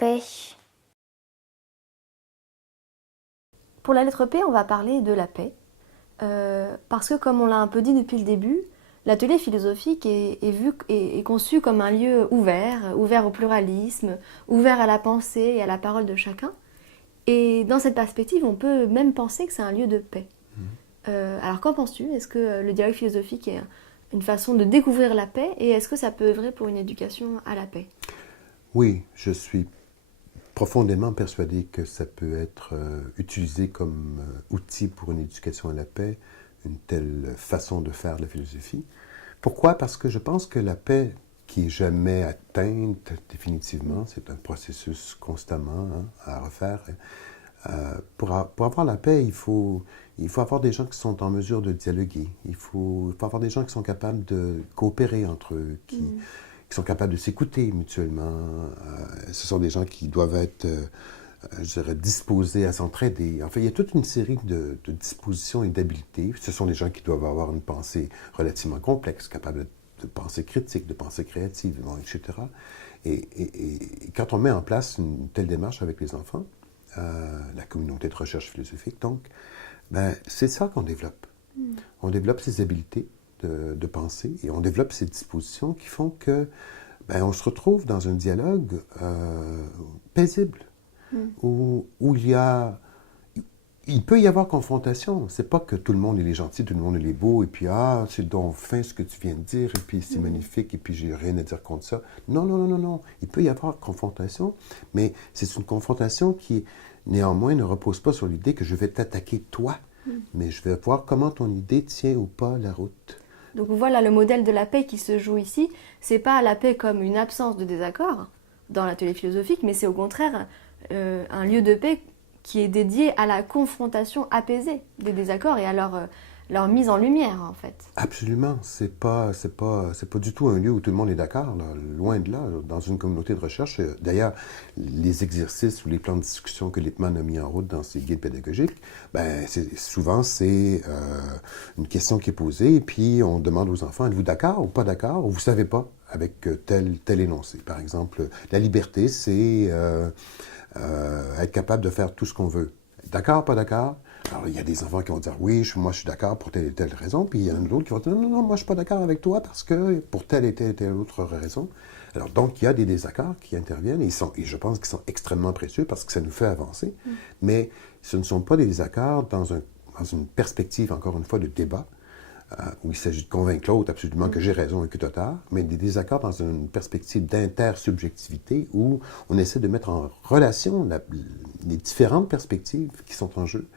paix. Pour la lettre P, on va parler de la paix. Parce que, comme on l'a un peu dit depuis le début, l'atelier philosophique est conçu comme un lieu ouvert au pluralisme, ouvert à la pensée et à la parole de chacun. Et dans cette perspective, on peut même penser que c'est un lieu de paix. Alors qu'en penses-tu? Est-ce que le dialogue philosophique est une façon de découvrir la paix et est-ce que ça peut œuvrer pour une éducation à la paix? Oui, je suis profondément persuadé que ça peut être utilisé comme outil pour une éducation à la paix, une telle façon de faire de la philosophie. Pourquoi? Parce que je pense que la paix qui est jamais atteinte définitivement, c'est un processus constamment à refaire. Pour avoir la paix, il faut avoir des gens qui sont en mesure de dialoguer. Il faut avoir des gens qui sont capables de coopérer entre eux, qui sont capables de s'écouter mutuellement. Ce sont des gens qui doivent être, je dirais, disposés à s'entraider. En fait, il y a toute une série de dispositions et d'habiletés. Ce sont des gens qui doivent avoir une pensée relativement complexe, capables de pensée critique, de pensée créative, etc. Et quand on met en place une telle démarche avec les enfants, la communauté de recherche philosophique, donc, ben, c'est ça qu'on développe. On développe ces habiletés de pensée et on développe ces dispositions qui font que ben, on se retrouve dans un dialogue paisible où il peut y avoir confrontation. C'est pas que tout le monde il est gentil, tout le monde il est beau et puis c'est donc fin ce que tu viens de dire et puis c'est magnifique et puis j'ai rien à dire contre ça. Non, non, non, non, non. Il peut y avoir confrontation, mais c'est une confrontation qui néanmoins ne repose pas sur l'idée que je vais t'attaquer toi, mais je vais voir comment ton idée tient ou pas la route. Donc voilà le modèle de la paix qui se joue ici. C'est pas la paix comme une absence de désaccord dans l'atelier philosophique, mais c'est au contraire un lieu de paix qui est dédié à la confrontation apaisée des désaccords et à leur mise en lumière, en fait. Absolument. C'est pas du tout un lieu où tout le monde est d'accord, là. Loin de là. Dans une communauté de recherche, d'ailleurs, les exercices ou les plans de discussion que Lippmann a mis en route dans ses guides pédagogiques, ben, souvent, c'est une question qui est posée et puis on demande aux enfants, êtes-vous d'accord ou pas d'accord ou vous savez pas avec tel énoncé. Par exemple, la liberté, c'est être capable de faire tout ce qu'on veut. D'accord, pas d'accord? Alors, il y a des enfants qui vont dire, oui, moi, je suis d'accord pour telle et telle raison, puis il y en a d'autres qui vont dire, non, non, non, moi, je suis pas d'accord avec toi parce que pour telle et telle autre raison. Alors, donc, il y a des désaccords qui interviennent et je pense qu'ils sont extrêmement précieux parce que ça nous fait avancer, mais ce ne sont pas des désaccords dans une perspective, encore une fois, de débat, où il s'agit de convaincre l'autre absolument que j'ai raison et que tu as tort, mais des désaccords dans une perspective d'intersubjectivité où on essaie de mettre en relation les différentes perspectives qui sont en jeu,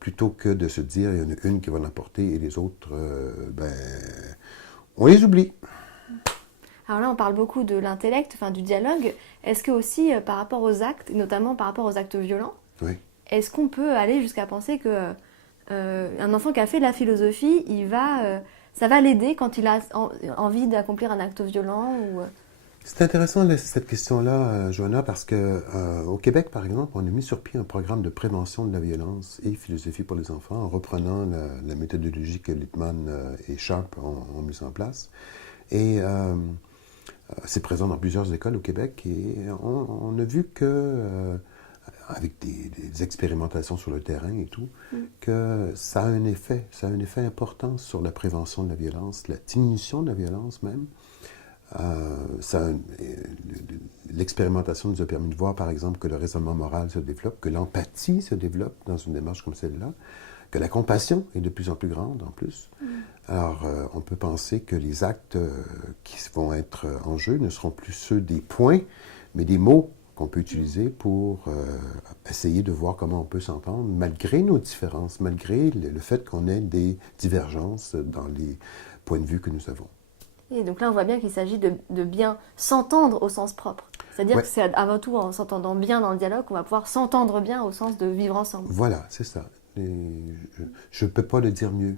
plutôt que de se dire il y en a une qui va l'emporter et les autres, on les oublie. Alors là, on parle beaucoup de l'intellect, enfin du dialogue. Est-ce que aussi, par rapport aux actes, et notamment par rapport aux actes violents, Oui. est-ce qu'on peut aller jusqu'à penser que un enfant qui a fait de la philosophie, ça va l'aider quand il a envie d'accomplir un acte violent ou... C'est intéressant cette question-là, Johanna, parce que au Québec, par exemple, on a mis sur pied un programme de prévention de la violence et philosophie pour les enfants en reprenant la méthodologie que Lippmann et Sharp ont mise en place. Et c'est présent dans plusieurs écoles au Québec et on a vu que, avec des expérimentations sur le terrain et tout, que ça a un effet important sur la prévention de la violence, la diminution de la violence même. L'expérimentation nous a permis de voir, par exemple, que le raisonnement moral se développe, que l'empathie se développe dans une démarche comme celle-là, que la compassion est de plus en plus grande en plus. Alors, on peut penser que les actes qui vont être en jeu ne seront plus ceux des points, mais des mots qu'on peut utiliser pour essayer de voir comment on peut s'entendre, malgré nos différences, malgré le fait qu'on ait des divergences dans les points de vue que nous avons. Et donc là, on voit bien qu'il s'agit de bien s'entendre au sens propre. C'est-à-dire Ouais. que c'est avant tout en s'entendant bien dans le dialogue qu'on va pouvoir s'entendre bien au sens de vivre ensemble. Voilà, c'est ça. Je ne peux pas le dire mieux.